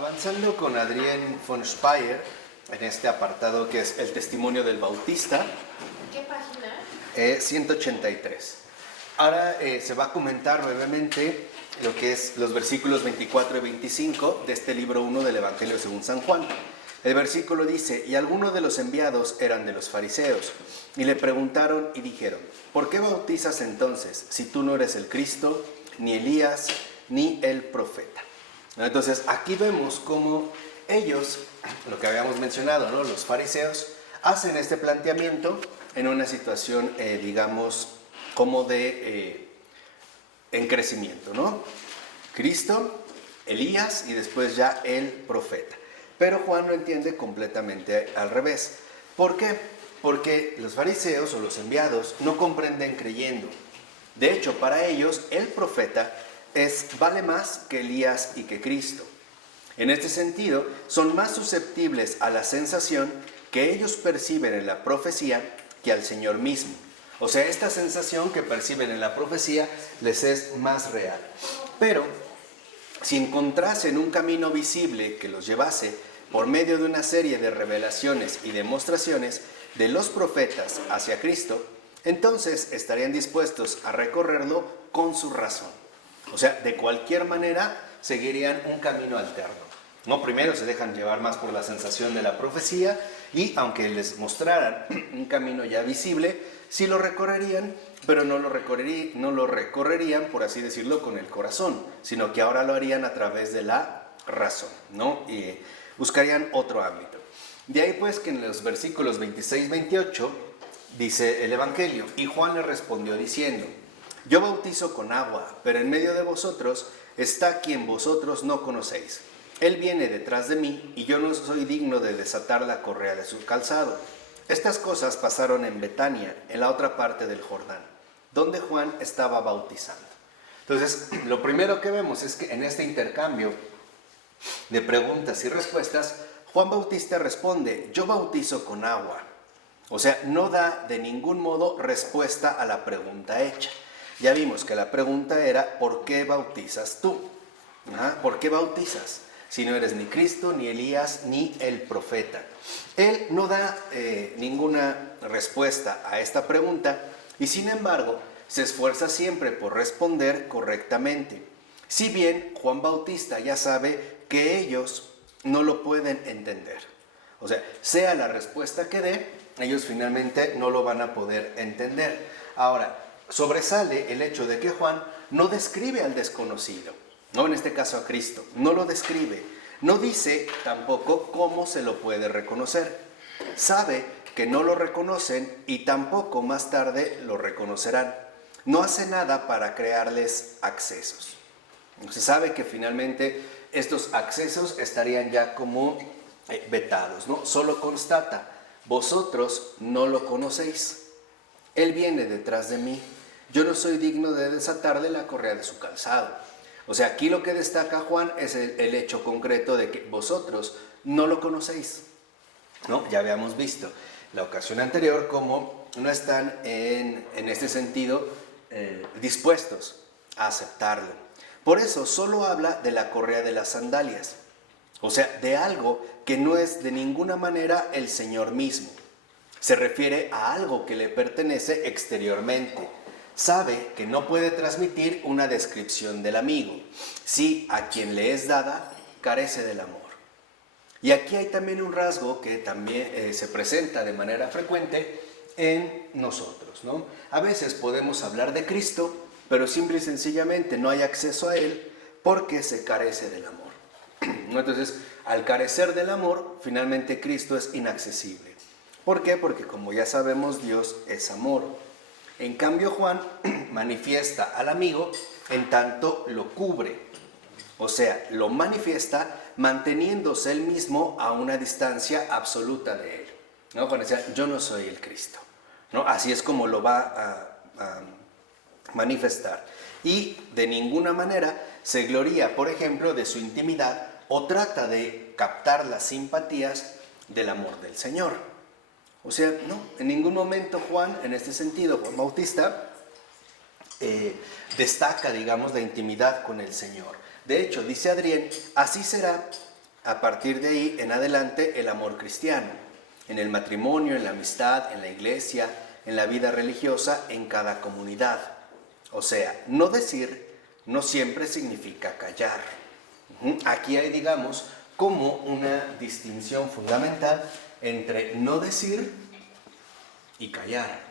Avanzando con Adrienne von Speyer en este apartado que es el testimonio del Bautista. ¿Qué página? 183. Ahora se va a comentar brevemente lo que es los versículos 24 y 25 de este libro 1 del Evangelio según San Juan. El versículo dice: y algunos de los enviados eran de los fariseos, y le preguntaron y dijeron: ¿por qué bautizas entonces, si tú no eres el Cristo, ni Elías, ni el profeta? Entonces aquí vemos cómo ellos, lo que habíamos mencionado, ¿no? Los fariseos, hacen este planteamiento en una situación, digamos, como de en crecimiento, ¿no? Cristo, Elías y después ya el profeta. Pero Juan lo entiende completamente al revés. ¿Por qué? Porque los fariseos o los enviados no comprenden creyendo. De hecho, para ellos el profeta vale más que Elías y que Cristo. En este sentido, son más susceptibles a la sensación que ellos perciben en la profecía que al Señor mismo. O sea, esta sensación que perciben en la profecía les es más real. Pero, si encontrasen un camino visible que los llevase por medio de una serie de revelaciones y demostraciones de los profetas hacia Cristo, entonces estarían dispuestos a recorrerlo con su razón. O sea, de cualquier manera seguirían un camino alterno. No, primero se dejan llevar más por la sensación de la profecía y aunque les mostraran un camino ya visible, sí lo recorrerían, pero no lo recorrerían, por así decirlo, con el corazón, sino que ahora lo harían a través de la razón, ¿no? Y buscarían otro ámbito. De ahí pues que en los versículos 26-28 dice el Evangelio: y Juan le respondió diciendo: yo bautizo con agua, pero en medio de vosotros está quien vosotros no conocéis. Él viene detrás de mí y yo no soy digno de desatar la correa de su calzado. Estas cosas pasaron en Betania, en la otra parte del Jordán, donde Juan estaba bautizando. Entonces, lo primero que vemos es que en este intercambio de preguntas y respuestas, Juan Bautista responde: yo bautizo con agua. O sea, no da de ningún modo respuesta a la pregunta hecha. Ya vimos que la pregunta era: ¿por qué bautizas tú? ¿Por qué bautizas? Si no eres ni Cristo, ni Elías, ni el profeta. Él no da ninguna respuesta a esta pregunta y sin embargo se esfuerza siempre por responder correctamente. Si bien Juan Bautista ya sabe que ellos no lo pueden entender. O sea la respuesta que dé, ellos finalmente no lo van a poder entender. Ahora, sobresale el hecho de que Juan no describe al desconocido, no en este caso a Cristo, no lo describe, no dice tampoco cómo se lo puede reconocer. Sabe que no lo reconocen y tampoco más tarde lo reconocerán. No hace nada para crearles accesos. Se sabe que finalmente estos accesos estarían ya como vetados, ¿no? Solo constata: vosotros no lo conocéis. Él viene detrás de mí. Yo no soy digno de desatarle la correa de su calzado. O sea, aquí lo que destaca Juan es el hecho concreto de que vosotros no lo conocéis, ¿no? Ya habíamos visto la ocasión anterior cómo no están en este sentido dispuestos a aceptarlo. Por eso solo habla de la correa de las sandalias, o sea, de algo que no es de ninguna manera el Señor mismo. Se refiere a algo que le pertenece exteriormente. Sabe que no puede transmitir una descripción del amigo. Si a quien le es dada carece del amor. Y aquí hay también un rasgo que también se presenta de manera frecuente en nosotros, ¿no? A veces podemos hablar de Cristo, pero simple y sencillamente no hay acceso a Él porque se carece del amor. Entonces, al carecer del amor, finalmente Cristo es inaccesible. ¿Por qué? Porque como ya sabemos, Dios es amor. En cambio, Juan manifiesta al amigo en tanto lo cubre. O sea, lo manifiesta manteniéndose él mismo a una distancia absoluta de él, ¿no? Cuando decía: yo no soy el Cristo, ¿no? Así es como lo va a manifestar. Y de ninguna manera se gloría, por ejemplo, de su intimidad o trata de captar las simpatías del amor del Señor. O sea, no, en ningún momento Juan, en este sentido, Juan Bautista, destaca, digamos, la intimidad con el Señor. De hecho, dice Adrienne: así será a partir de ahí en adelante el amor cristiano, en el matrimonio, en la amistad, en la iglesia, en la vida religiosa, en cada comunidad. O sea, no decir no siempre significa callar. Aquí hay, digamos, como una distinción fundamental entre no decir y callar.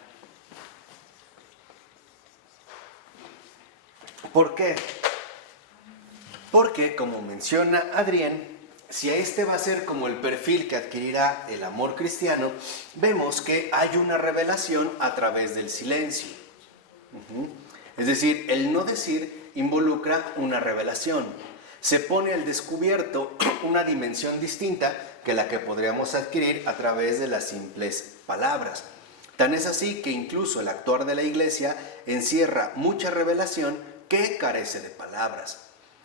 ¿Por qué? Porque, como menciona Adrián, si a este va a ser como el perfil que adquirirá el amor cristiano, vemos que hay una revelación a través del silencio. Es decir, el no decir involucra una revelación. Se pone al descubierto una dimensión distinta que la que podríamos adquirir a través de las simples palabras. Tan es así que incluso el actuar de la iglesia encierra mucha revelación que carece de palabras.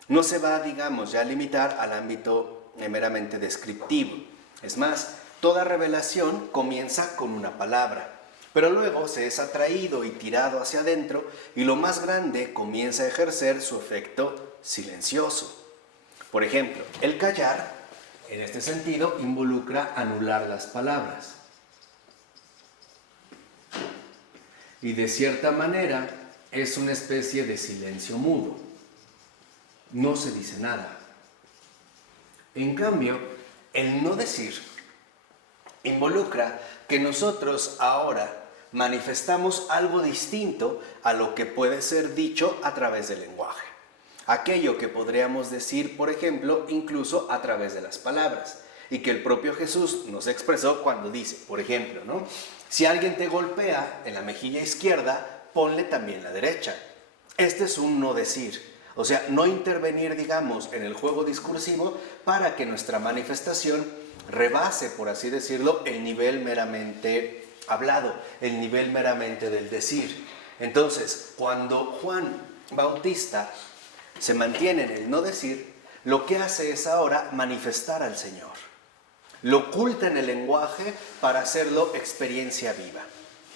No se va, digamos, ya a limitar al ámbito meramente descriptivo. Es más, toda revelación comienza con una palabra, pero luego se es atraído y tirado hacia adentro y lo más grande comienza a ejercer su efecto silencioso. Por ejemplo, el callar, en este sentido, involucra anular las palabras. Y de cierta manera es una especie de silencio mudo. No se dice nada. En cambio, el no decir involucra que nosotros ahora manifestamos algo distinto a lo que puede ser dicho a través del lenguaje. Aquello que podríamos decir, por ejemplo, incluso a través de las palabras. Y que el propio Jesús nos expresó cuando dice, por ejemplo, ¿no? Si alguien te golpea en la mejilla izquierda, ponle también la derecha. Este es un no decir. O sea, no intervenir, digamos, en el juego discursivo para que nuestra manifestación rebase, por así decirlo, el nivel meramente hablado, el nivel meramente del decir. Entonces, cuando Juan Bautista se mantiene en el no decir, lo que hace es ahora manifestar al Señor. Lo oculta en el lenguaje para hacerlo experiencia viva.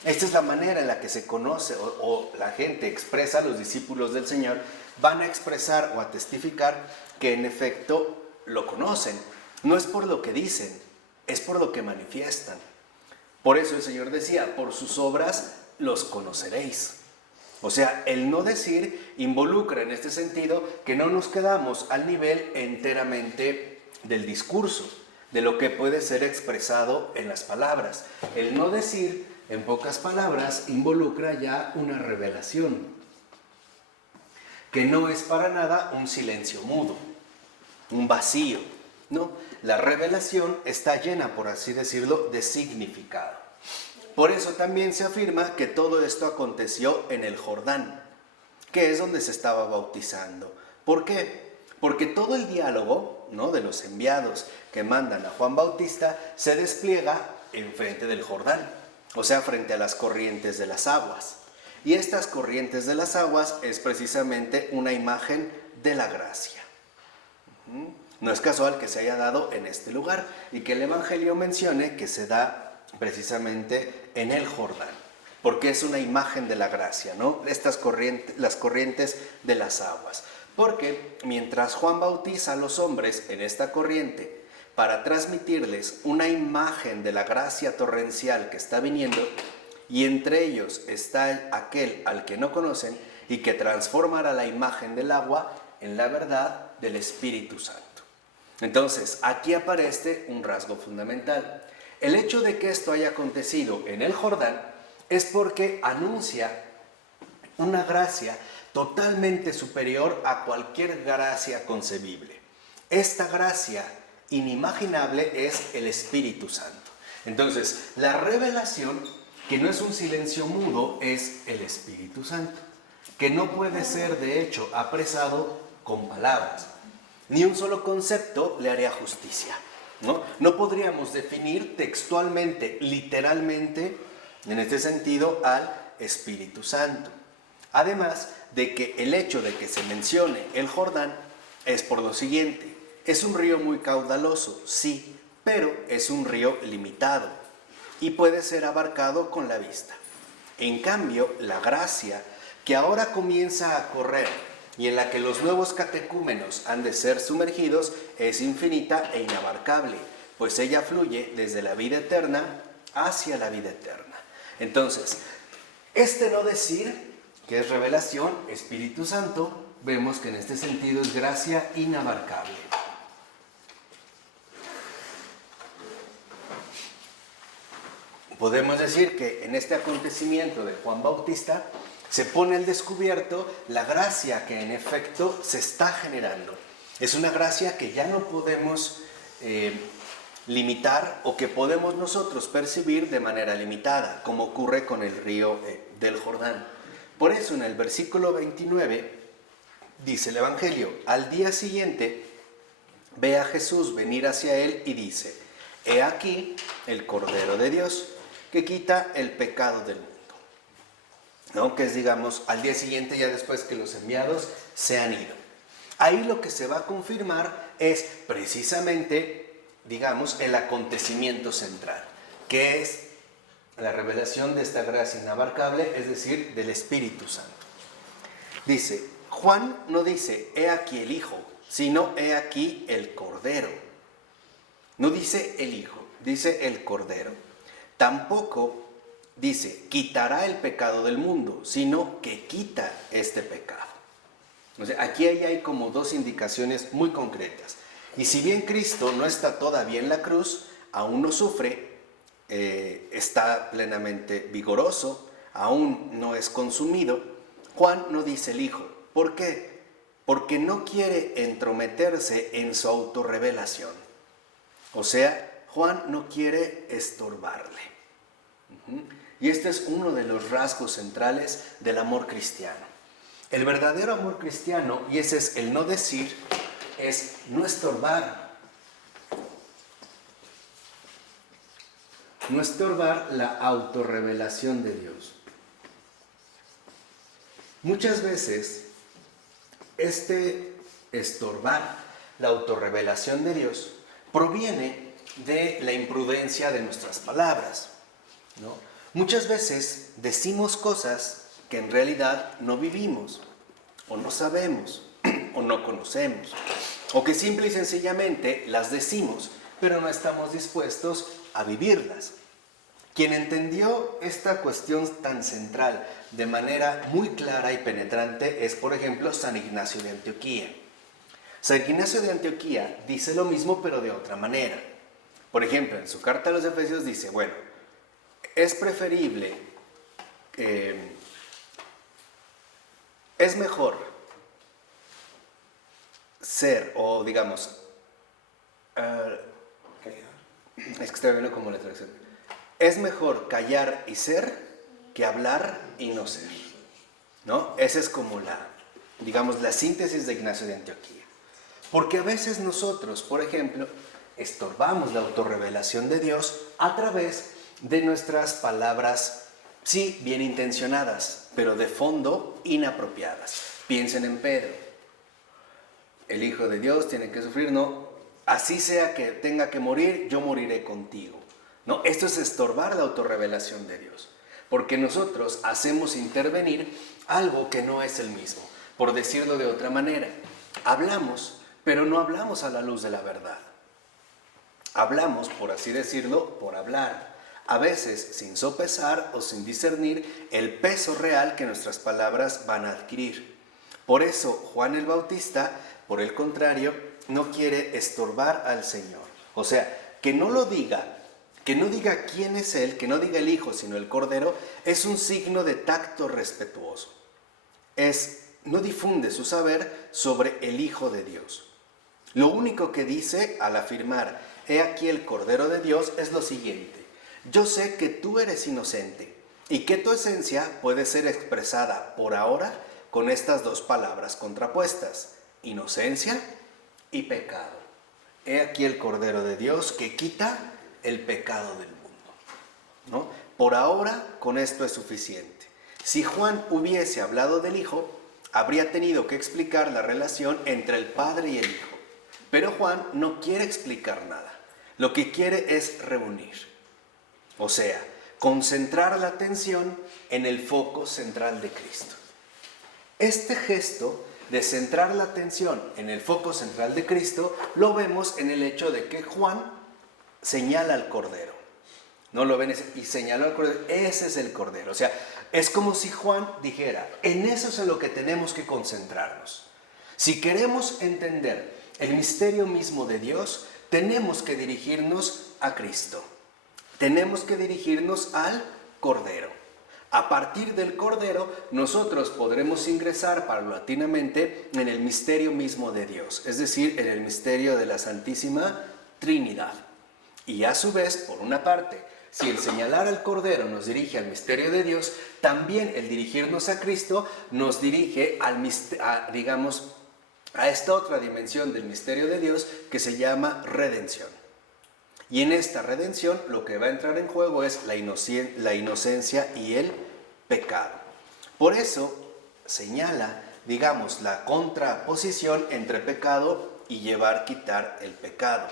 Esta es la manera en la que se conoce o la gente expresa, los discípulos del Señor van a expresar o a testificar que en efecto lo conocen. No es por lo que dicen, es por lo que manifiestan. Por eso el Señor decía, por sus obras los conoceréis. O sea, el no decir involucra en este sentido que no nos quedamos al nivel enteramente del discurso, de lo que puede ser expresado en las palabras. El no decir, en pocas palabras, involucra ya una revelación, que no es para nada un silencio mudo, un vacío, ¿no? La revelación está llena, por así decirlo, de significado. Por eso también se afirma que todo esto aconteció en el Jordán, que es donde se estaba bautizando. ¿Por qué? Porque todo el diálogo, ¿no?, de los enviados que mandan a Juan Bautista se despliega enfrente del Jordán, o sea, frente a las corrientes de las aguas. Y estas corrientes de las aguas es precisamente una imagen de la gracia. No es casual que se haya dado en este lugar y que el Evangelio mencione que se da precisamente en el Jordán, porque es una imagen de la gracia, ¿no? Estas corrientes, las corrientes de las aguas. Porque mientras Juan bautiza a los hombres en esta corriente para transmitirles una imagen de la gracia torrencial que está viniendo, y entre ellos está aquel al que no conocen y que transformará la imagen del agua en la verdad del Espíritu Santo. Entonces, aquí aparece un rasgo fundamental. El hecho de que esto haya acontecido en el Jordán es porque anuncia una gracia totalmente superior a cualquier gracia concebible. Esta gracia inimaginable es el Espíritu Santo. Entonces, la revelación, que no es un silencio mudo, es el Espíritu Santo, que no puede ser de hecho apresado con palabras. Ni un solo concepto le haría justicia, ¿no? No podríamos definir textualmente, literalmente, en este sentido, al Espíritu Santo. Además de que el hecho de que se mencione el Jordán es por lo siguiente: es un río muy caudaloso, sí, pero es un río limitado y puede ser abarcado con la vista. En cambio, la gracia que ahora comienza a correr y en la que los nuevos catecúmenos han de ser sumergidos es infinita e inabarcable, pues ella fluye desde la vida eterna hacia la vida eterna. Entonces, este no decir que es revelación, Espíritu Santo, vemos que en este sentido es gracia inabarcable. Podemos decir que en este acontecimiento de Juan Bautista se pone al descubierto la gracia que en efecto se está generando. Es una gracia que ya no podemos limitar o que podemos nosotros percibir de manera limitada, como ocurre con el río del Jordán. Por eso en el versículo 29 dice el Evangelio: al día siguiente ve a Jesús venir hacia él y dice: he aquí el Cordero de Dios que quita el pecado del mundo. ¿No? Que es, digamos, al día siguiente, ya después que los enviados se han ido. Ahí lo que se va a confirmar es precisamente, digamos, el acontecimiento central, que es la revelación de esta gracia inabarcable, es decir, del Espíritu Santo. Dice, Juan no dice, he aquí el Hijo, sino he aquí el Cordero. No dice el Hijo, dice el Cordero. Tampoco dice, quitará el pecado del mundo, sino que quita este pecado. O sea, aquí hay como dos indicaciones muy concretas. Y si bien Cristo no está todavía en la cruz, aún no sufre, está plenamente vigoroso, aún no es consumido, Juan no dice el Hijo. ¿Por qué? Porque no quiere entrometerse en su autorrevelación. O sea, Juan no quiere estorbarle. Y este es uno de los rasgos centrales del amor cristiano. El verdadero amor cristiano, y ese es el no decir, es no estorbar. No estorbar la autorrevelación de Dios. Muchas veces, este estorbar la autorrevelación de Dios proviene de la imprudencia de nuestras palabras, ¿no? Muchas veces decimos cosas que en realidad no vivimos, o no sabemos, o no conocemos, o que simple y sencillamente las decimos, pero no estamos dispuestos a vivirlas. Quien entendió esta cuestión tan central de manera muy clara y penetrante es, por ejemplo, San Ignacio de Antioquía. San Ignacio de Antioquía dice lo mismo, pero de otra manera. Por ejemplo, en su carta a los Efesios dice, bueno, es preferible, es mejor ser, o digamos, es que estoy viendo como la traducción, es mejor callar y ser que hablar y no ser, ¿no? Esa es como la síntesis de Ignacio de Antioquía. Porque a veces nosotros, por ejemplo, estorbamos la autorrevelación de Dios a través de nuestras palabras, sí, bien intencionadas, pero de fondo inapropiadas. Piensen en Pedro. El Hijo de Dios tiene que sufrir, no, así sea que tenga que morir, yo moriré contigo. No, esto es estorbar la autorrevelación de Dios, porque nosotros hacemos intervenir algo que no es el mismo. Por decirlo de otra manera, hablamos, pero no hablamos a la luz de la verdad. Hablamos, por así decirlo, por hablar, a veces sin sopesar o sin discernir el peso real que nuestras palabras van a adquirir. Por eso Juan el Bautista, por el contrario, no quiere estorbar al Señor. O sea, que no lo diga, que no diga quién es Él, que no diga el Hijo, sino el Cordero, es un signo de tacto respetuoso. No difunde su saber sobre el Hijo de Dios. Lo único que dice al afirmar, he aquí el Cordero de Dios, es lo siguiente: yo sé que tú eres inocente y que tu esencia puede ser expresada por ahora con estas dos palabras contrapuestas, inocencia y pecado. He aquí el Cordero de Dios que quita el pecado del mundo, ¿no? Por ahora, con esto es suficiente. Si Juan hubiese hablado del Hijo, habría tenido que explicar la relación entre el Padre y el Hijo. Pero Juan no quiere explicar nada. Lo que quiere es reunir. O sea, concentrar la atención en el foco central de Cristo. Este gesto de centrar la atención en el foco central de Cristo, lo vemos en el hecho de que Juan señala al Cordero. ¿No lo ven? Y señaló al Cordero. Ese es el Cordero. O sea, es como si Juan dijera, en eso es en lo que tenemos que concentrarnos. Si queremos entender el misterio mismo de Dios, tenemos que dirigirnos a Cristo. Tenemos que dirigirnos al Cordero. A partir del Cordero, nosotros podremos ingresar paulatinamente en el misterio mismo de Dios, es decir, en el misterio de la Santísima Trinidad. Y a su vez, por una parte, si el señalar al Cordero nos dirige al misterio de Dios, también el dirigirnos a Cristo nos dirige a esta otra dimensión del misterio de Dios que se llama redención. Y en esta redención lo que va a entrar en juego es la inocencia y el pecado. Por eso señala, la contraposición entre pecado y llevar, quitar el pecado.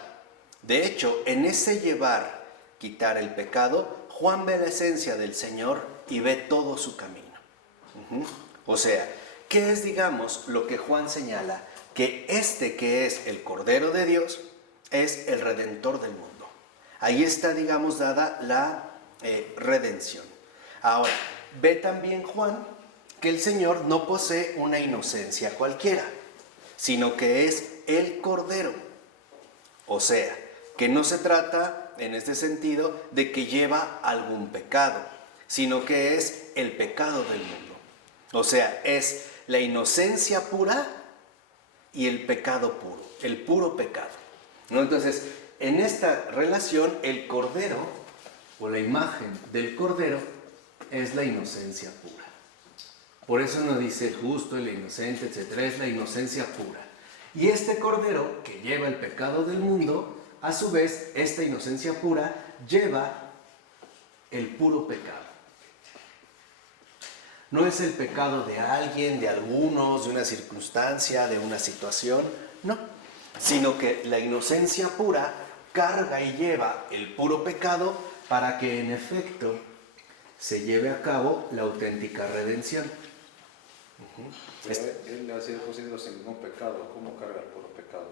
De hecho, en ese llevar, quitar el pecado, Juan ve la esencia del Señor y ve todo su camino. O sea, ¿qué es, lo que Juan señala? Que que es el Cordero de Dios es el Redentor del mundo. Ahí está, dada la redención. Ahora, ve también Juan que el Señor no posee una inocencia cualquiera, sino que es el Cordero. O sea, que no se trata, en este sentido, de que lleva algún pecado, sino que es el pecado del mundo. O sea, es la inocencia pura y el pecado puro, el puro pecado, ¿no? Entonces, en esta relación, el Cordero, o la imagen del Cordero, es la inocencia pura. Por eso no dice el justo, el inocente, etc. Es la inocencia pura. Y este Cordero, que lleva el pecado del mundo, a su vez, esta inocencia pura lleva el puro pecado. No es el pecado de alguien, de algunos, de una circunstancia, de una situación, no. Sino que la inocencia pura carga y lleva el puro pecado para que en efecto se lleve a cabo la auténtica redención. Él ha sido concebido sin ningún pecado. ¿Cómo carga el puro pecado?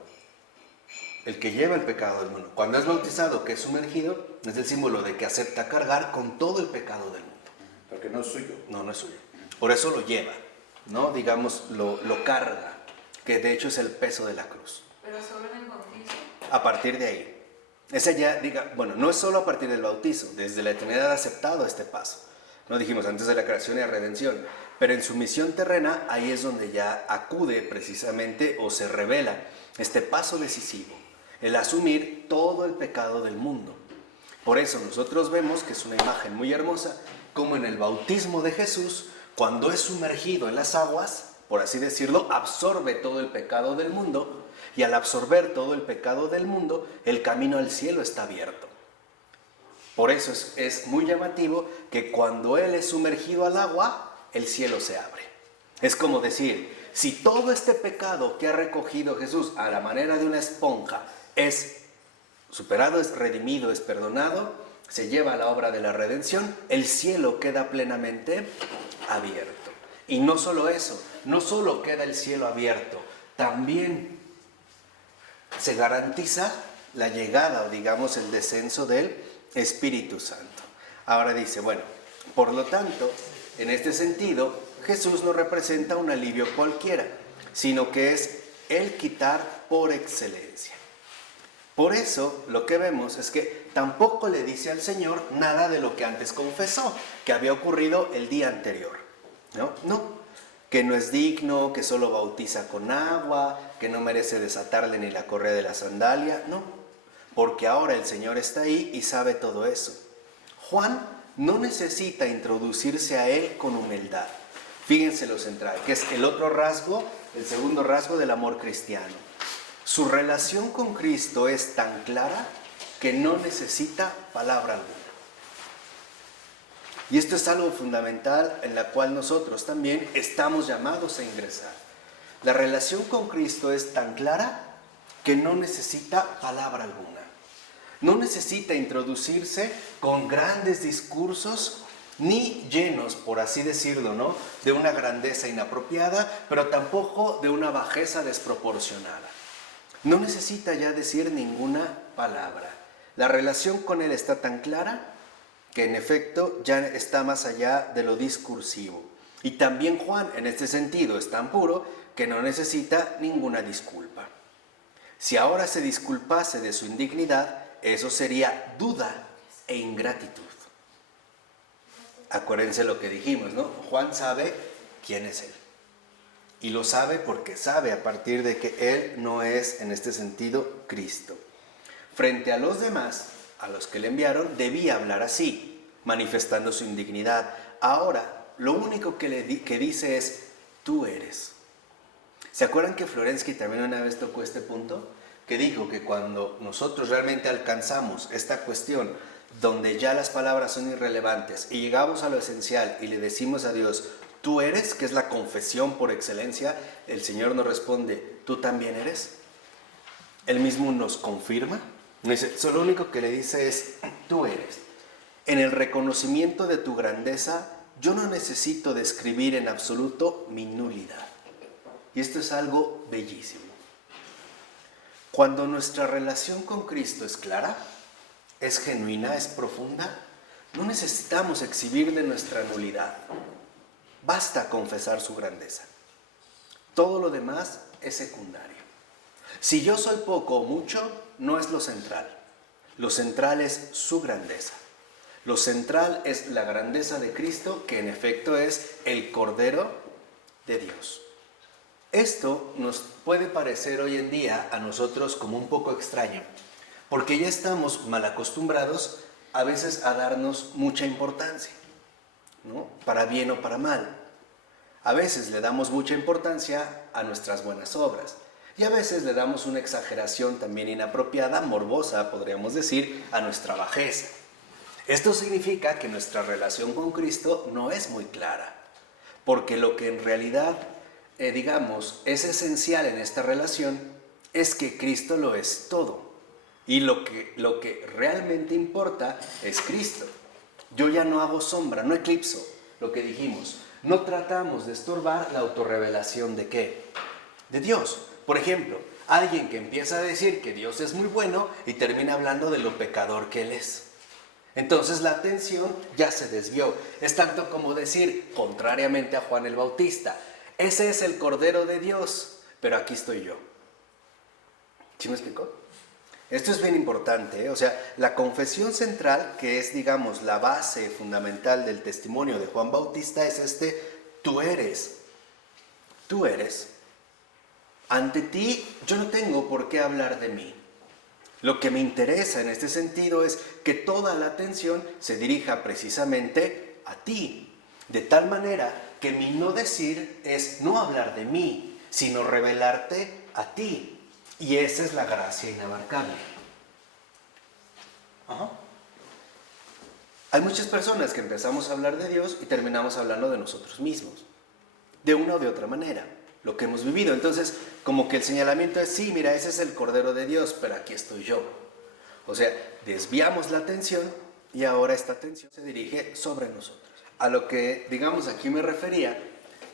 El que lleva el pecado del mundo. Cuando es bautizado, que es sumergido, es el símbolo de que acepta cargar con todo el pecado del mundo. Porque no es suyo. No, no es suyo. Por eso lo lleva, ¿no? Lo carga, que de hecho es el peso de la cruz. Pero solo en el bautizo. A partir de ahí. No es solo a partir del bautizo, desde la eternidad ha aceptado este paso. No dijimos antes de la creación y la redención, pero en su misión terrena, ahí es donde ya acude precisamente o se revela este paso decisivo, el asumir todo el pecado del mundo. Por eso nosotros vemos que es una imagen muy hermosa, como en el bautismo de Jesús, cuando es sumergido en las aguas, por así decirlo, absorbe todo el pecado del mundo, y al absorber todo el pecado del mundo, el camino al cielo está abierto. Por eso es muy llamativo que cuando Él es sumergido al agua, el cielo se abre. Es como decir, si todo este pecado que ha recogido Jesús a la manera de una esponja es superado, es redimido, es perdonado, se lleva a la obra de la redención, el cielo queda plenamente abierto. Y no solo eso, no solo queda el cielo abierto, también se garantiza la llegada, o el descenso del Espíritu Santo. Ahora dice, por lo tanto, en este sentido, Jesús no representa un alivio cualquiera, sino que es el quitar por excelencia. Por eso, lo que vemos es que tampoco le dice al Señor nada de lo que antes confesó, que había ocurrido el día anterior. No. Que no es digno, que solo bautiza con agua, que no merece desatarle ni la correa de la sandalia, no, porque ahora el Señor está ahí y sabe todo eso. Juan no necesita introducirse a Él con humildad. Fíjense lo central, que es el otro rasgo, el segundo rasgo del amor cristiano. Su relación con Cristo es tan clara que no necesita palabra alguna. Y esto es algo fundamental en la cual nosotros también estamos llamados a ingresar. La relación con Cristo es tan clara que no necesita palabra alguna. No necesita introducirse con grandes discursos ni llenos, por así decirlo, ¿no?, de una grandeza inapropiada, pero tampoco de una bajeza desproporcionada. No necesita ya decir ninguna palabra. La relación con Él está tan clara que en efecto ya está más allá de lo discursivo. Y también Juan, en este sentido, es tan puro que no necesita ninguna disculpa. Si ahora se disculpase de su indignidad, eso sería duda e ingratitud. Acuérdense lo que dijimos, ¿no? Juan sabe quién es Él. Y lo sabe porque sabe a partir de que Él no es, en este sentido, Cristo. Frente a los demás, a los que le enviaron, debía hablar así, manifestando su indignidad. Ahora, lo único que dice es, tú eres. ¿Se acuerdan que Florensky también una vez tocó este punto? Que dijo que cuando nosotros realmente alcanzamos esta cuestión, donde ya las palabras son irrelevantes, y llegamos a lo esencial y le decimos a Dios, tú eres, que es la confesión por excelencia, el Señor nos responde, tú también eres. Él mismo nos confirma. Lo único que le dice es, tú eres. En el reconocimiento de tu grandeza, yo no necesito describir en absoluto mi nulidad. Y esto es algo bellísimo. Cuando nuestra relación con Cristo es clara, es genuina, es profunda, no necesitamos exhibir de nuestra nulidad. Basta confesar su grandeza. Todo lo demás es secundario. Si yo soy poco o mucho, no es lo central. Lo central es su grandeza. Lo central es la grandeza de Cristo, que en efecto es el Cordero de Dios. Esto nos puede parecer hoy en día a nosotros como un poco extraño, porque ya estamos mal acostumbrados a veces a darnos mucha importancia, ¿no?, para bien o para mal. A veces le damos mucha importancia a nuestras buenas obras y a veces le damos una exageración también inapropiada, morbosa, podríamos decir, a nuestra bajeza. Esto significa que nuestra relación con Cristo no es muy clara, porque lo que en realidad, es esencial en esta relación es que Cristo lo es todo. Y lo que realmente importa es Cristo. Yo ya no hago sombra, no eclipso lo que dijimos. No tratamos de estorbar la autorrevelación ¿de qué? De Dios. Por ejemplo, alguien que empieza a decir que Dios es muy bueno y termina hablando de lo pecador que Él es. Entonces la atención ya se desvió. Es tanto como decir, contrariamente a Juan el Bautista, ese es el Cordero de Dios, pero aquí estoy yo. ¿Sí me explicó? Esto es bien importante, ¿eh? O sea, la confesión central, que es, digamos, la base fundamental del testimonio de Juan Bautista, es tú eres. Tú eres. Ante ti, yo no tengo por qué hablar de mí. Lo que me interesa en este sentido es que toda la atención se dirija precisamente a ti, de tal manera que mi no decir es no hablar de mí, sino revelarte a ti. Y esa es la gracia inabarcable. Hay muchas personas que empezamos a hablar de Dios y terminamos hablando de nosotros mismos, de una o de otra manera, lo que hemos vivido. Entonces, como que el señalamiento es, sí, mira, ese es el Cordero de Dios, pero aquí estoy yo. O sea, desviamos la atención y ahora esta atención se dirige sobre nosotros. A lo que, digamos, aquí me refería,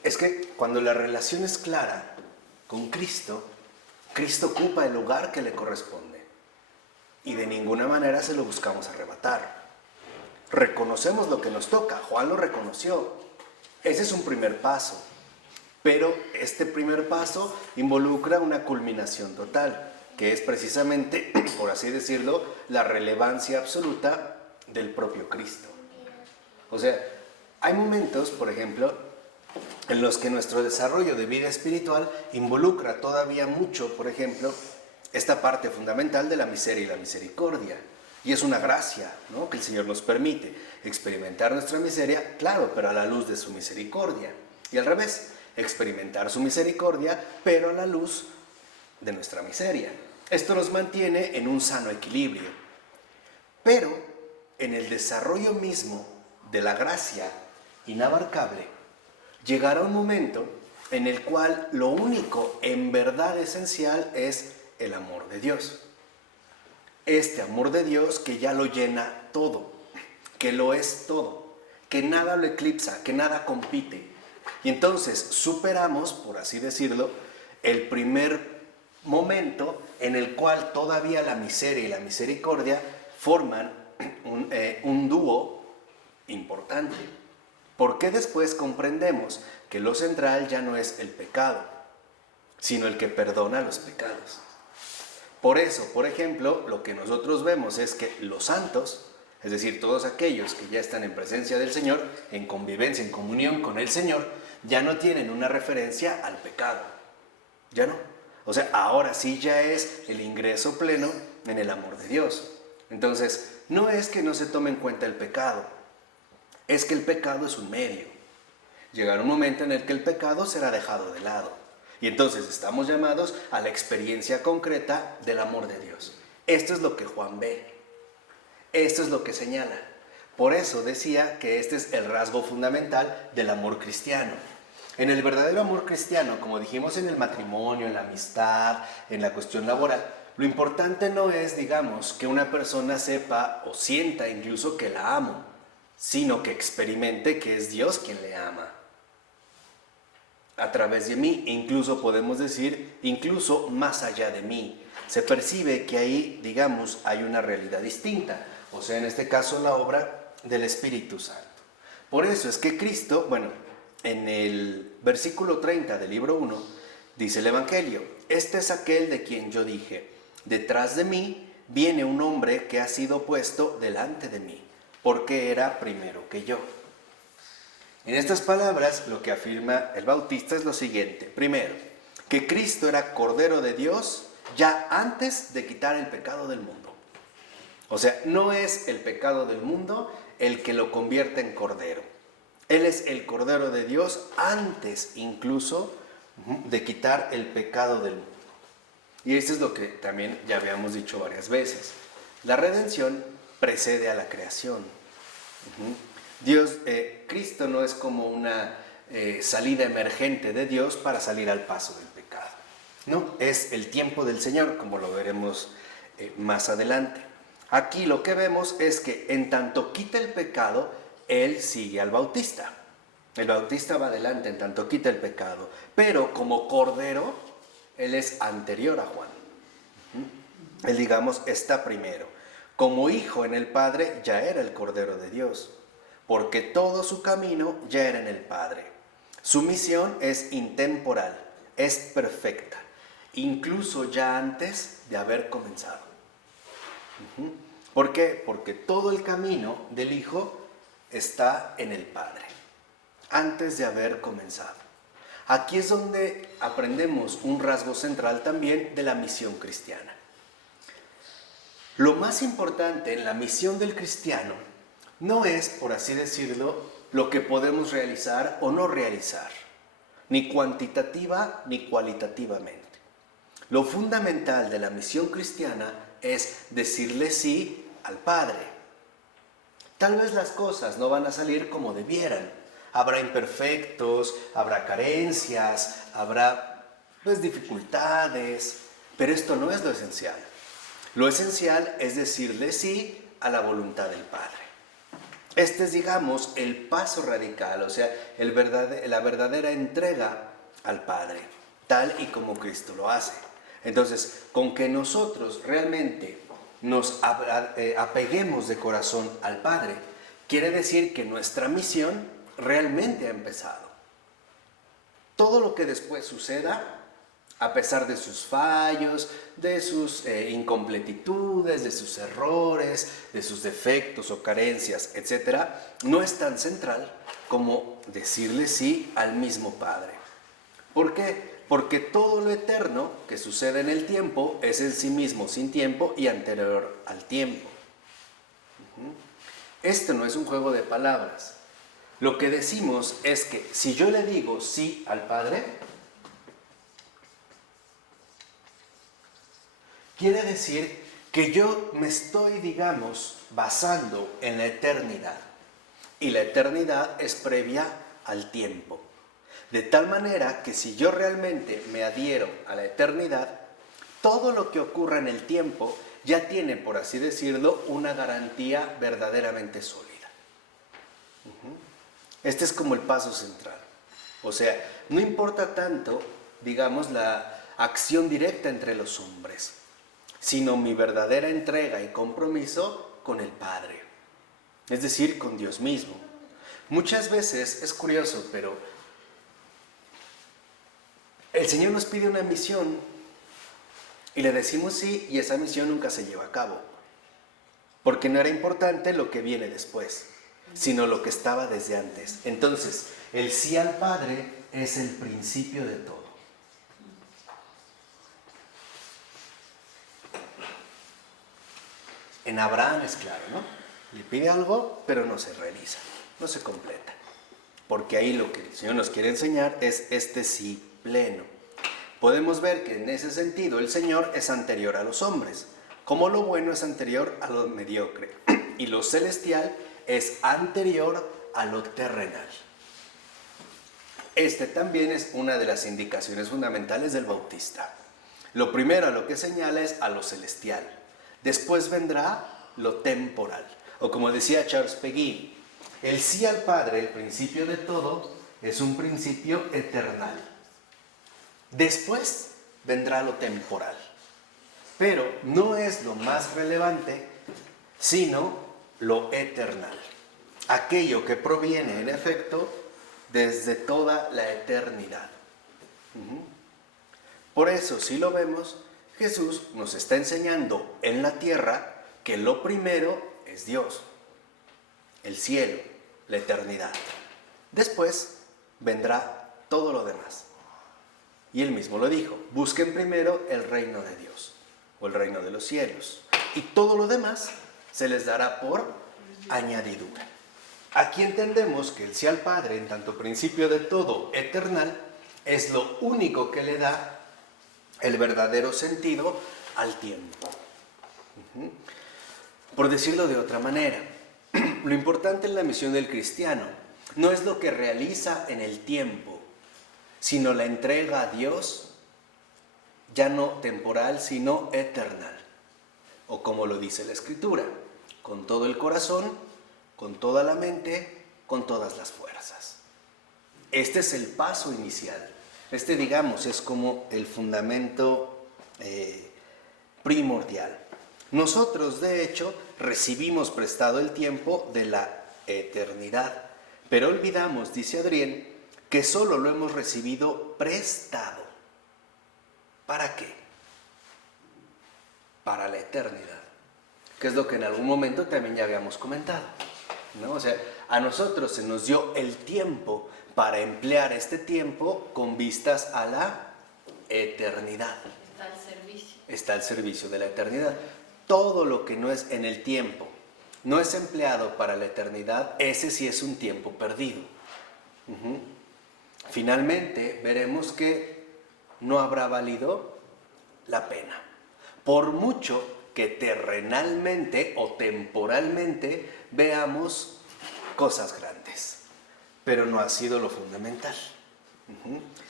es que cuando la relación es clara con Cristo, Cristo ocupa el lugar que le corresponde y de ninguna manera se lo buscamos arrebatar. Reconocemos lo que nos toca, Juan lo reconoció. Ese es un primer paso, pero este primer paso involucra una culminación total, que es precisamente, por así decirlo, la relevancia absoluta del propio Cristo. O sea, hay momentos, por ejemplo, en los que nuestro desarrollo de vida espiritual involucra todavía mucho, por ejemplo, esta parte fundamental de la miseria y la misericordia. Y es una gracia, ¿no?, que el Señor nos permite experimentar nuestra miseria, claro, pero a la luz de su misericordia. Y al revés, experimentar su misericordia, pero a la luz de nuestra miseria. Esto nos mantiene en un sano equilibrio. Pero en el desarrollo mismo de la gracia inabarcable, llegará un momento en el cual lo único en verdad esencial es el amor de Dios. Este amor de Dios que ya lo llena todo, que lo es todo, que nada lo eclipsa, que nada compite. Y entonces superamos, por así decirlo, el primer momento en el cual todavía la miseria y la misericordia forman un dúo importante. Porque después comprendemos que lo central ya no es el pecado, sino el que perdona los pecados. Por eso, por ejemplo, lo que nosotros vemos es que los santos, es decir, todos aquellos que ya están en presencia del Señor, en convivencia, en comunión con el Señor, ya no tienen una referencia al pecado. Ya no. O sea, ahora sí ya es el ingreso pleno en el amor de Dios. Entonces, no es que no se tome en cuenta el pecado, es que el pecado es un medio. Llegará un momento en el que el pecado será dejado de lado. Y entonces estamos llamados a la experiencia concreta del amor de Dios. Esto es lo que Juan ve. Esto es lo que señala. Por eso decía que este es el rasgo fundamental del amor cristiano. En el verdadero amor cristiano, como dijimos en el matrimonio, en la amistad, en la cuestión laboral, lo importante no es, digamos, que una persona sepa o sienta incluso que la amo, sino que experimente que es Dios quien le ama. A través de mí, incluso podemos decir, incluso más allá de mí. Se percibe que ahí, digamos, hay una realidad distinta. O sea, en este caso, la obra del Espíritu Santo. Por eso es que Cristo, bueno, en el versículo 30 del libro 1, dice el Evangelio: este es aquel de quien yo dije, detrás de mí viene un hombre que ha sido puesto delante de mí, porque era primero que yo. En estas palabras, lo que afirma el Bautista es lo siguiente. Primero, que Cristo era Cordero de Dios ya antes de quitar el pecado del mundo. O sea, no es el pecado del mundo el que lo convierte en Cordero. Él es el Cordero de Dios antes incluso de quitar el pecado del mundo. Y esto es lo que también ya habíamos dicho varias veces. La redención precede a la creación. Cristo no es como una salida emergente de Dios para salir al paso del pecado. No, es el tiempo del Señor, como lo veremos más adelante. Aquí lo que vemos es que en tanto quita el pecado, Él sigue al Bautista. El Bautista va adelante en tanto quita el pecado, pero como Cordero, Él es anterior a Juan. Él, digamos, está primero. Como hijo en el Padre, ya era el Cordero de Dios, porque todo su camino ya era en el Padre. Su misión es intemporal, es perfecta, incluso ya antes de haber comenzado. ¿Por qué? Porque todo el camino del Hijo está en el Padre, antes de haber comenzado. Aquí es donde aprendemos un rasgo central también de la misión cristiana. Lo más importante en la misión del cristiano no es, por así decirlo, lo que podemos realizar o no realizar, ni cuantitativa ni cualitativamente. Lo fundamental de la misión cristiana es decirle sí al Padre. Tal vez las cosas no van a salir como debieran. Habrá imperfectos, habrá carencias, habrá dificultades, pero esto no es lo esencial. Lo esencial es decirle sí a la voluntad del Padre. Este es, digamos, el paso radical, o sea, la verdadera entrega al Padre, tal y como Cristo lo hace. Entonces, con que nosotros realmente nos apeguemos de corazón al Padre, quiere decir que nuestra misión realmente ha empezado. Todo lo que después suceda, a pesar de sus fallos, de sus incompletitudes, de sus errores, de sus defectos o carencias, etc., no es tan central como decirle sí al mismo Padre. ¿Por qué? Porque todo lo eterno que sucede en el tiempo es en sí mismo sin tiempo y anterior al tiempo. Esto no es un juego de palabras. Lo que decimos es que si yo le digo sí al Padre, quiere decir que yo me estoy, digamos, basando en la eternidad. Y la eternidad es previa al tiempo. De tal manera que si yo realmente me adhiero a la eternidad, todo lo que ocurra en el tiempo ya tiene, por así decirlo, una garantía verdaderamente sólida. Este es como el paso central. O sea, no importa tanto, digamos, la acción directa entre los hombres, sino mi verdadera entrega y compromiso con el Padre, es decir, con Dios mismo. Muchas veces es curioso, pero el Señor nos pide una misión y le decimos sí, y esa misión nunca se lleva a cabo, porque no era importante lo que viene después, sino lo que estaba desde antes. Entonces, el sí al Padre es el principio de todo. En Abraham es claro, ¿no? Le pide algo, pero no se realiza, no se completa. Porque ahí lo que el Señor nos quiere enseñar es este sí pleno. Podemos ver que en ese sentido el Señor es anterior a los hombres, como lo bueno es anterior a lo mediocre, y lo celestial es anterior a lo terrenal. Este también es una de las indicaciones fundamentales del Bautista. Lo primero a lo que señala es a lo celestial. Después vendrá lo temporal. O como decía Charles Peguy, el sí al Padre, el principio de todo, es un principio eternal. Después vendrá lo temporal. Pero no es lo más relevante, sino lo eternal. Aquello que proviene, en efecto, desde toda la eternidad. Por eso, si lo vemos, Jesús nos está enseñando en la tierra que lo primero es Dios, el cielo, la eternidad. Después vendrá todo lo demás. Y él mismo lo dijo, busquen primero el reino de Dios o el reino de los cielos. Y todo lo demás se les dará por añadidura. Aquí entendemos que el sí al Padre, en tanto principio de todo eternal, es lo único que le da el verdadero sentido al tiempo. Por decirlo de otra manera, lo importante en la misión del cristiano no es lo que realiza en el tiempo, sino la entrega a Dios, ya no temporal, sino eternal. O como lo dice la Escritura, con todo el corazón, con toda la mente, con todas las fuerzas. Este es el paso inicial. Este, digamos, es como el fundamento primordial. Nosotros, de hecho, recibimos prestado el tiempo de la eternidad, pero olvidamos, dice Adrián, que solo lo hemos recibido prestado. ¿Para qué? Para la eternidad, que es lo que en algún momento también ya habíamos comentado, ¿no? O sea, a nosotros se nos dio el tiempo para emplear este tiempo con vistas a la eternidad. Está al servicio. Está al servicio de la eternidad. Todo lo que no es en el tiempo, no es empleado para la eternidad, ese sí es un tiempo perdido. Finalmente, veremos que no habrá valido la pena. Por mucho que terrenalmente o temporalmente veamos cosas grandes, pero no ha sido lo fundamental.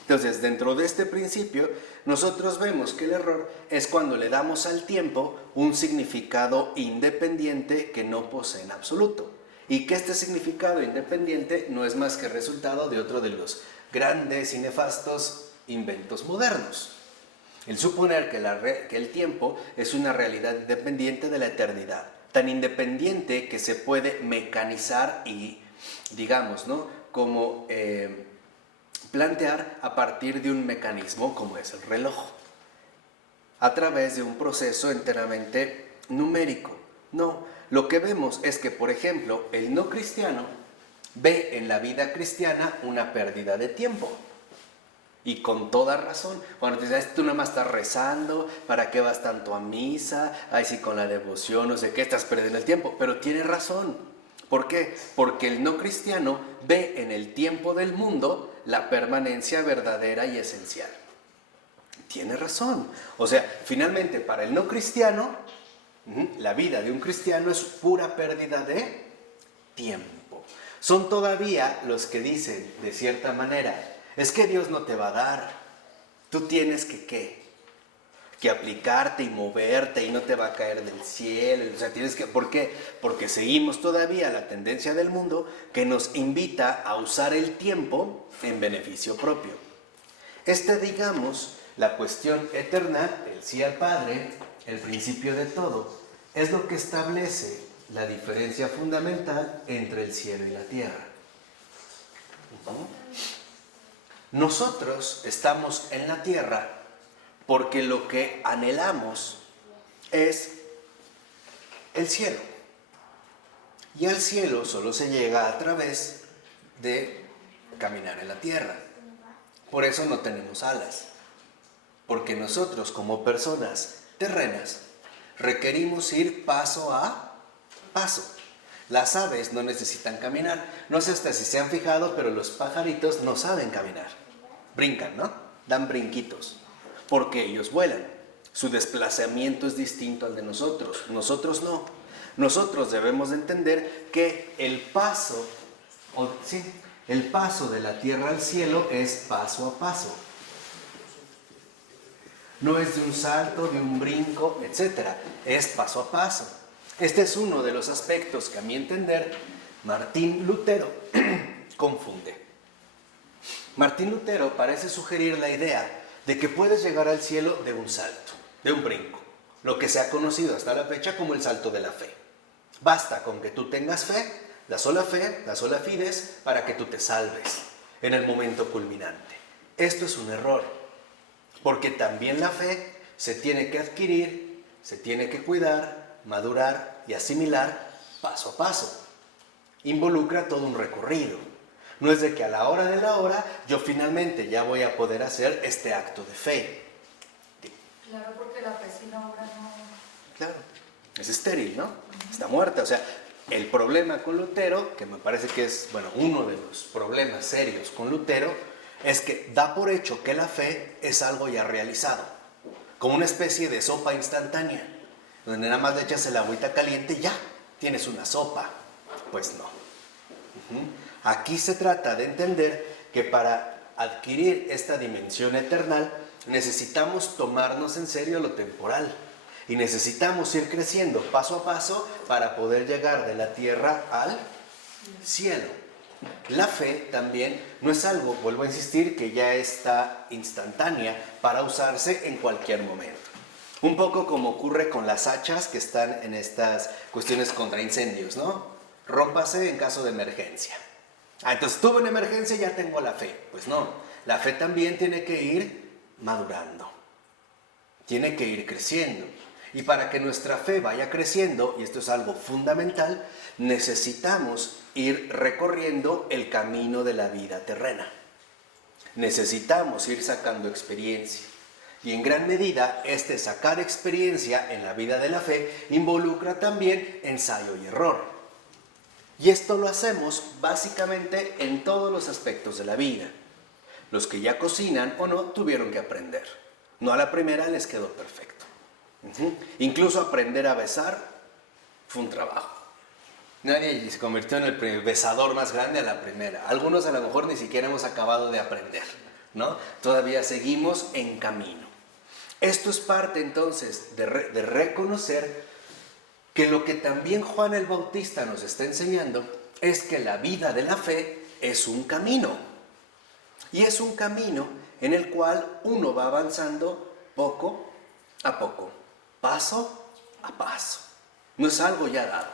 Entonces, dentro de este principio, nosotros vemos que el error es cuando le damos al tiempo un significado independiente que no posee en absoluto, y que este significado independiente no es más que resultado de otro de los grandes y nefastos inventos modernos. El suponer que el tiempo es una realidad independiente de la eternidad, tan independiente que se puede mecanizar y, digamos, ¿no?, como plantear a partir de un mecanismo como es el reloj, a través de un proceso enteramente numérico. No, lo que vemos es que, por ejemplo, el no cristiano ve en la vida cristiana una pérdida de tiempo. Y con toda razón. Cuando te dices, tú nada más estás rezando, ¿para qué vas tanto a misa? Ay, sí, con la devoción, no sé qué, estás perdiendo el tiempo. Pero tiene razón. ¿Por qué? Porque el no cristiano ve en el tiempo del mundo la permanencia verdadera y esencial. Tiene razón. O sea, finalmente, para el no cristiano, la vida de un cristiano es pura pérdida de tiempo. Son todavía los que dicen, de cierta manera, es que Dios no te va a dar, tú tienes que ¿qué? que aplicarte y moverte y no te va a caer del cielo. O sea, tienes que, ¿por qué? Porque seguimos todavía la tendencia del mundo que nos invita a usar el tiempo en beneficio propio. Digamos, la cuestión eterna, el sí al Padre, el principio de todo, es lo que establece la diferencia fundamental entre el cielo y la tierra. Nosotros estamos en la tierra porque lo que anhelamos es el cielo. Y al cielo solo se llega a través de caminar en la tierra. Por eso no tenemos alas. Porque nosotros como personas terrenas requerimos ir paso a paso. Las aves no necesitan caminar. No sé hasta si se han fijado, pero los pajaritos no saben caminar. Brincan, ¿no? Dan brinquitos. Porque ellos vuelan. Su desplazamiento es distinto al de nosotros. Nosotros no. Nosotros debemos de entender que el paso de la tierra al cielo es paso a paso. No es de un salto, de un brinco, etc. Es paso a paso. Este es uno de los aspectos que, a mi entender, Martín Lutero confunde. Martín Lutero parece sugerir la idea de que puedes llegar al cielo de un salto, de un brinco, lo que se ha conocido hasta la fecha como el salto de la fe. Basta con que tú tengas fe, la sola fides, para que tú te salves en el momento culminante. Esto es un error, porque también la fe se tiene que adquirir, se tiene que cuidar, madurar y asimilar paso a paso. Involucra todo un recorrido. No es de que a la hora de la hora yo finalmente ya voy a poder hacer este acto de fe. Claro, porque la fe sin obra no... Claro, es estéril, ¿no? Está muerta. O sea, el problema con Lutero, que me parece que es, uno de los problemas serios con Lutero, es que da por hecho que la fe es algo ya realizado, como una especie de sopa instantánea, donde nada más le echas el agüita caliente y ya tienes una sopa. Pues no. Aquí se trata de entender que para adquirir esta dimensión eternal necesitamos tomarnos en serio lo temporal y necesitamos ir creciendo paso a paso para poder llegar de la tierra al cielo. La fe también no es algo, vuelvo a insistir, que ya está instantánea para usarse en cualquier momento. Un poco como ocurre con las hachas que están en estas cuestiones contra incendios, ¿no? Rómpase en caso de emergencia. Entonces tuve una emergencia y ya tengo la fe. Pues no, la fe también tiene que ir madurando, tiene que ir creciendo. Y para que nuestra fe vaya creciendo, y esto es algo fundamental, necesitamos ir recorriendo el camino de la vida terrena. Necesitamos ir sacando experiencia. Y en gran medida, sacar experiencia en la vida de la fe involucra también ensayo y error. Y esto lo hacemos básicamente en todos los aspectos de la vida. Los que ya cocinan o no tuvieron que aprender. No a la primera les quedó perfecto. Incluso aprender a besar fue un trabajo. Nadie se convirtió en el besador más grande a la primera. Algunos a lo mejor ni siquiera hemos acabado de aprender, ¿no? Todavía seguimos en camino. Esto es parte entonces de reconocer que lo que también Juan el Bautista nos está enseñando es que la vida de la fe es un camino. Y es un camino en el cual uno va avanzando poco a poco, paso a paso. No es algo ya dado.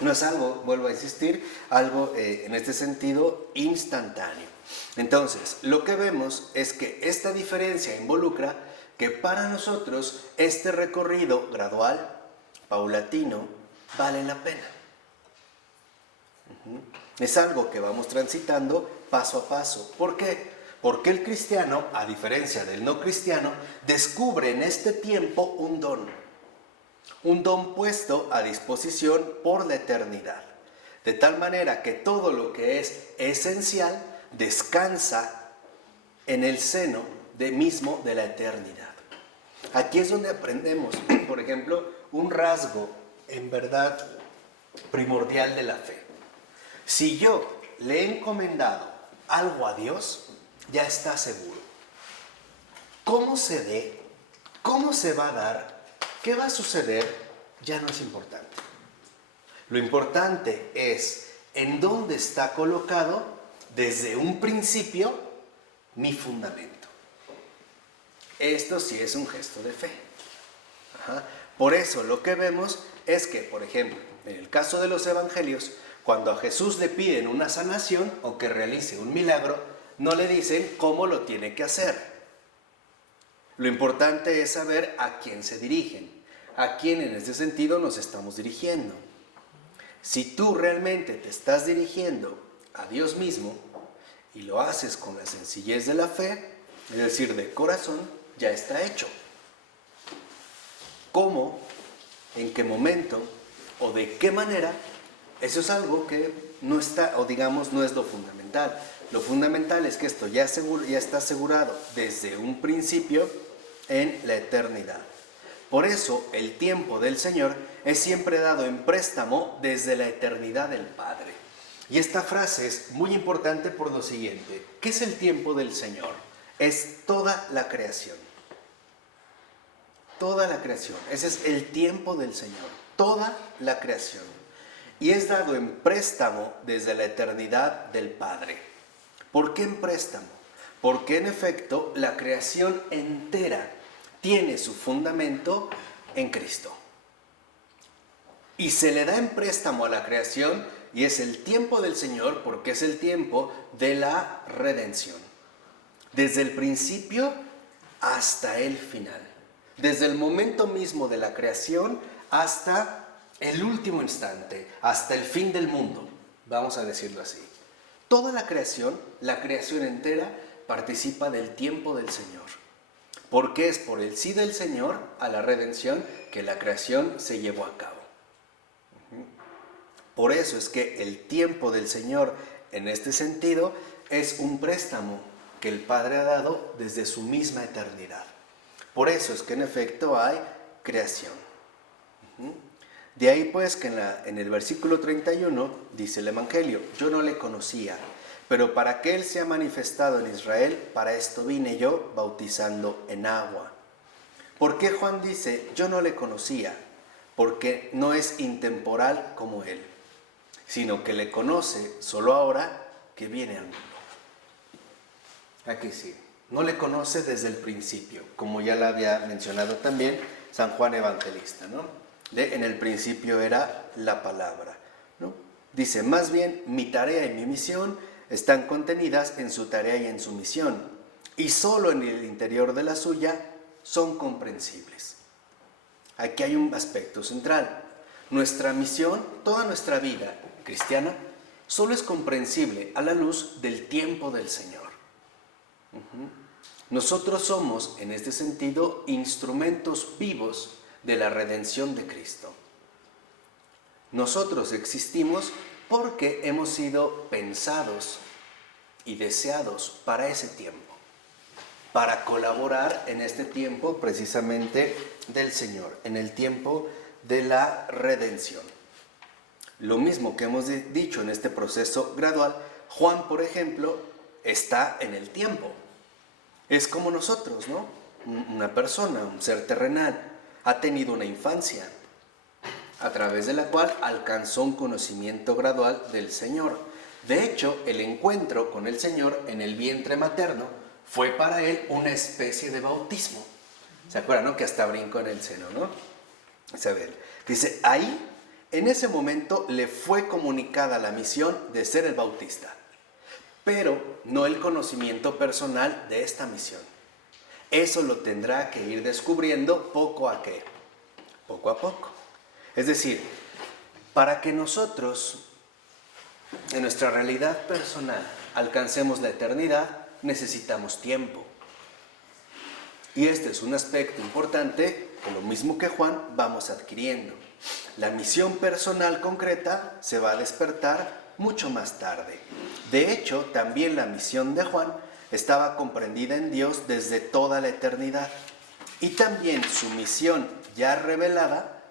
No es algo, vuelvo a insistir, algo en este sentido instantáneo. Entonces, lo que vemos es que esta diferencia involucra que para nosotros este recorrido gradual, paulatino, vale la pena. Es algo que vamos transitando paso a paso. ¿Por qué? Porque el cristiano, a diferencia del no cristiano, descubre en este tiempo un don puesto a disposición por la eternidad. De tal manera que todo lo que es esencial descansa en el seno mismo de la eternidad. Aquí es donde aprendemos, por ejemplo, un rasgo en verdad primordial de la fe. Si yo le he encomendado algo a Dios, ya está seguro. ¿Cómo se dé? ¿Cómo se va a dar? ¿Qué va a suceder? Ya no es importante. Lo importante es en dónde está colocado desde un principio mi fundamento. Esto sí es un gesto de fe. Por eso lo que vemos es que, por ejemplo, en el caso de los evangelios, cuando a Jesús le piden una sanación o que realice un milagro, no le dicen cómo lo tiene que hacer. Lo importante es saber a quién se dirigen, a quién en este sentido nos estamos dirigiendo. Si tú realmente te estás dirigiendo a Dios mismo y lo haces con la sencillez de la fe, es decir, de corazón, ya está hecho. ¿Cómo? ¿En qué momento? ¿O de qué manera? Eso es algo que no está, o digamos, no es lo fundamental. Lo fundamental es que esto ya está asegurado desde un principio en la eternidad. Por eso el tiempo del Señor es siempre dado en préstamo desde la eternidad del Padre. Y esta frase es muy importante por lo siguiente. ¿Qué es el tiempo del Señor? Es toda la creación. Toda la creación. Ese es el tiempo del Señor. Toda la creación. Y es dado en préstamo desde la eternidad del Padre. ¿Por qué en préstamo? Porque en efecto la creación entera tiene su fundamento en Cristo. Y se le da en préstamo a la creación y es el tiempo del Señor porque es el tiempo de la redención. Desde el principio hasta el final. Desde el momento mismo de la creación hasta el último instante, hasta el fin del mundo, vamos a decirlo así. Toda la creación entera, participa del tiempo del Señor. Porque es por el sí del Señor a la redención que la creación se llevó a cabo. Por eso es que el tiempo del Señor, en este sentido, es un préstamo que el Padre ha dado desde su misma eternidad. Por eso es que en efecto hay creación. De ahí pues que en el versículo 31 dice el Evangelio, yo no le conocía, pero para que Él sea manifestado en Israel, para esto vine yo bautizando en agua. ¿Por qué Juan dice, yo no le conocía? Porque no es intemporal como Él, sino que le conoce solo ahora que viene al mundo. Aquí sí. No le conoce desde el principio, como ya lo había mencionado también San Juan Evangelista, ¿no? En el principio era la palabra, ¿no? Dice, más bien mi tarea y mi misión están contenidas en su tarea y en su misión, y solo en el interior de la suya son comprensibles. Aquí hay un aspecto central. Nuestra misión, toda nuestra vida cristiana, solo es comprensible a la luz del tiempo del Señor. Nosotros somos, en este sentido, instrumentos vivos de la redención de Cristo. Nosotros existimos porque hemos sido pensados y deseados para ese tiempo, para colaborar en este tiempo precisamente del Señor, en el tiempo de la redención. Lo mismo que hemos dicho en este proceso gradual, Juan, por ejemplo, está en el tiempo. Es como nosotros, ¿no? Una persona, un ser terrenal, ha tenido una infancia a través de la cual alcanzó un conocimiento gradual del Señor. De hecho, el encuentro con el Señor en el vientre materno fue para él una especie de bautismo. ¿Se acuerdan, no? Que hasta brincó en el seno, ¿no? Isabel. Dice, ahí, en ese momento, le fue comunicada la misión de ser el bautista, pero no el conocimiento personal de esta misión. Eso lo tendrá que ir descubriendo poco a poco. Es decir, para que nosotros, en nuestra realidad personal, alcancemos la eternidad, necesitamos tiempo. Y este es un aspecto importante que lo mismo que Juan vamos adquiriendo. La misión personal concreta se va a despertar mucho más tarde. De hecho, también la misión de Juan estaba comprendida en Dios desde toda la eternidad. Y también su misión ya revelada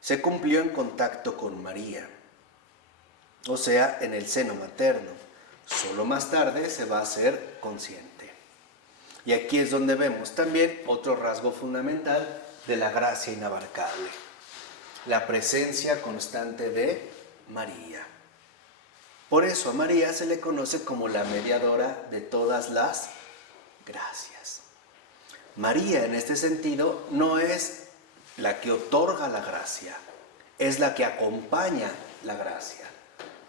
se cumplió en contacto con María, o sea, en el seno materno. Solo más tarde se va a hacer consciente. Y aquí es donde vemos también otro rasgo fundamental de la gracia inabarcable, la presencia constante de María. Por eso a María se le conoce como la mediadora de todas las gracias. María en este sentido no es la que otorga la gracia, es la que acompaña la gracia.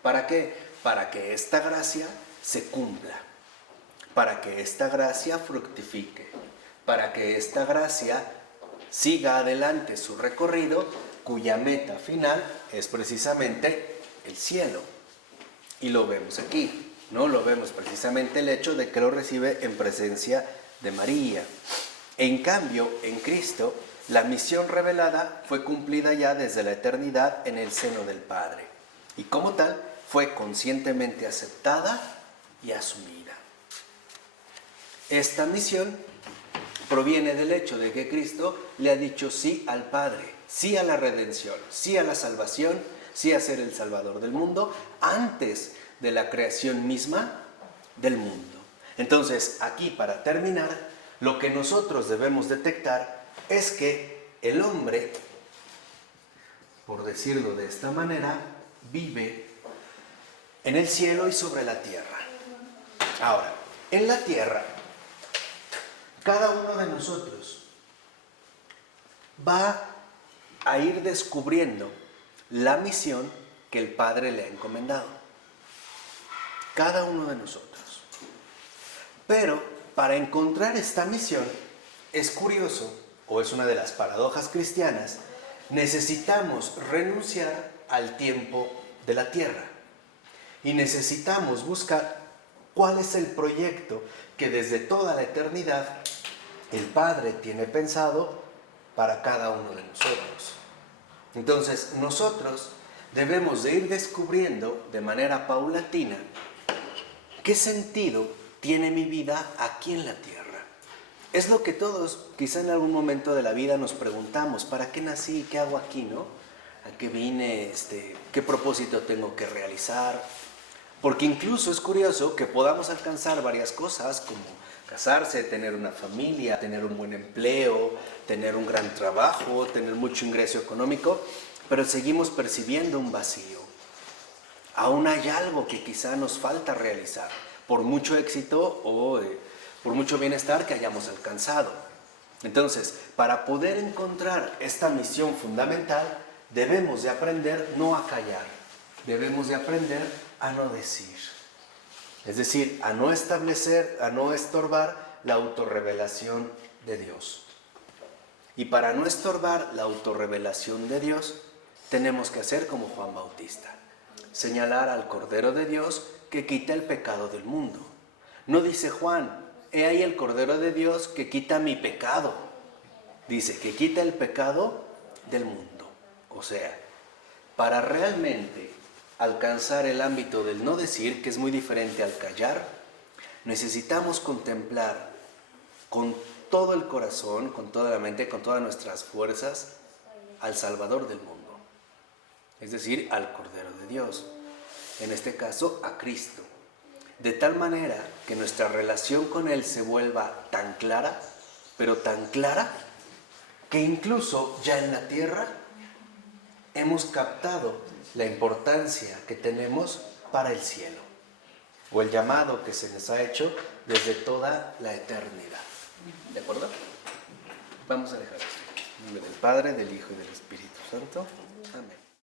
¿Para qué? Para que esta gracia se cumpla, para que esta gracia fructifique, para que esta gracia siga adelante su recorrido, cuya meta final es precisamente el cielo. Y lo vemos aquí, ¿no? Lo vemos precisamente el hecho de que lo recibe en presencia de María. En cambio, en Cristo, la misión revelada fue cumplida ya desde la eternidad en el seno del Padre. Y como tal, fue conscientemente aceptada y asumida. Esta misión proviene del hecho de que Cristo le ha dicho sí al Padre, sí a la redención, sí a la salvación, sí a ser el Salvador del mundo, antes de la creación misma del mundo. Entonces, aquí para terminar, lo que nosotros debemos detectar es que el hombre, por decirlo de esta manera, vive en el cielo y sobre la tierra. Ahora, en la tierra, cada uno de nosotros va a ir descubriendo la misión que el Padre le ha encomendado. Cada uno de nosotros. Pero para encontrar esta misión, es curioso, o es una de las paradojas cristianas, necesitamos renunciar al tiempo de la tierra. Y necesitamos buscar cuál es el proyecto que desde toda la eternidad el Padre tiene pensado para cada uno de nosotros. Entonces, nosotros debemos de ir descubriendo de manera paulatina qué sentido tiene mi vida aquí en la tierra. Es lo que todos, quizá en algún momento de la vida nos preguntamos, ¿para qué nací? ¿Qué hago aquí, no? ¿A qué vine? ¿Qué propósito tengo que realizar? Porque incluso es curioso que podamos alcanzar varias cosas como casarse, tener una familia, tener un buen empleo, tener un gran trabajo, tener mucho ingreso económico, pero seguimos percibiendo un vacío. Aún hay algo que quizá nos falta realizar, por mucho éxito o por mucho bienestar que hayamos alcanzado. Entonces, para poder encontrar esta misión fundamental, debemos de aprender no a callar, debemos de aprender a no decir. Es decir, a no establecer, a no estorbar la autorrevelación de Dios. Y para no estorbar la autorrevelación de Dios, tenemos que hacer como Juan Bautista, señalar al Cordero de Dios que quita el pecado del mundo. No dice Juan, he ahí el Cordero de Dios que quita mi pecado. Dice que quita el pecado del mundo. O sea, para realmente alcanzar el ámbito del no decir, que es muy diferente al callar, necesitamos contemplar con todo el corazón, con toda la mente, con todas nuestras fuerzas, al Salvador del mundo. Es decir, al Cordero de Dios. En este caso, a Cristo. De tal manera que nuestra relación con Él se vuelva tan clara, pero tan clara, que incluso ya en la tierra hemos captado la importancia que tenemos para el cielo, o el llamado que se nos ha hecho desde toda la eternidad. ¿De acuerdo? Vamos a dejar esto. En nombre del Padre, del Hijo y del Espíritu Santo. Amén.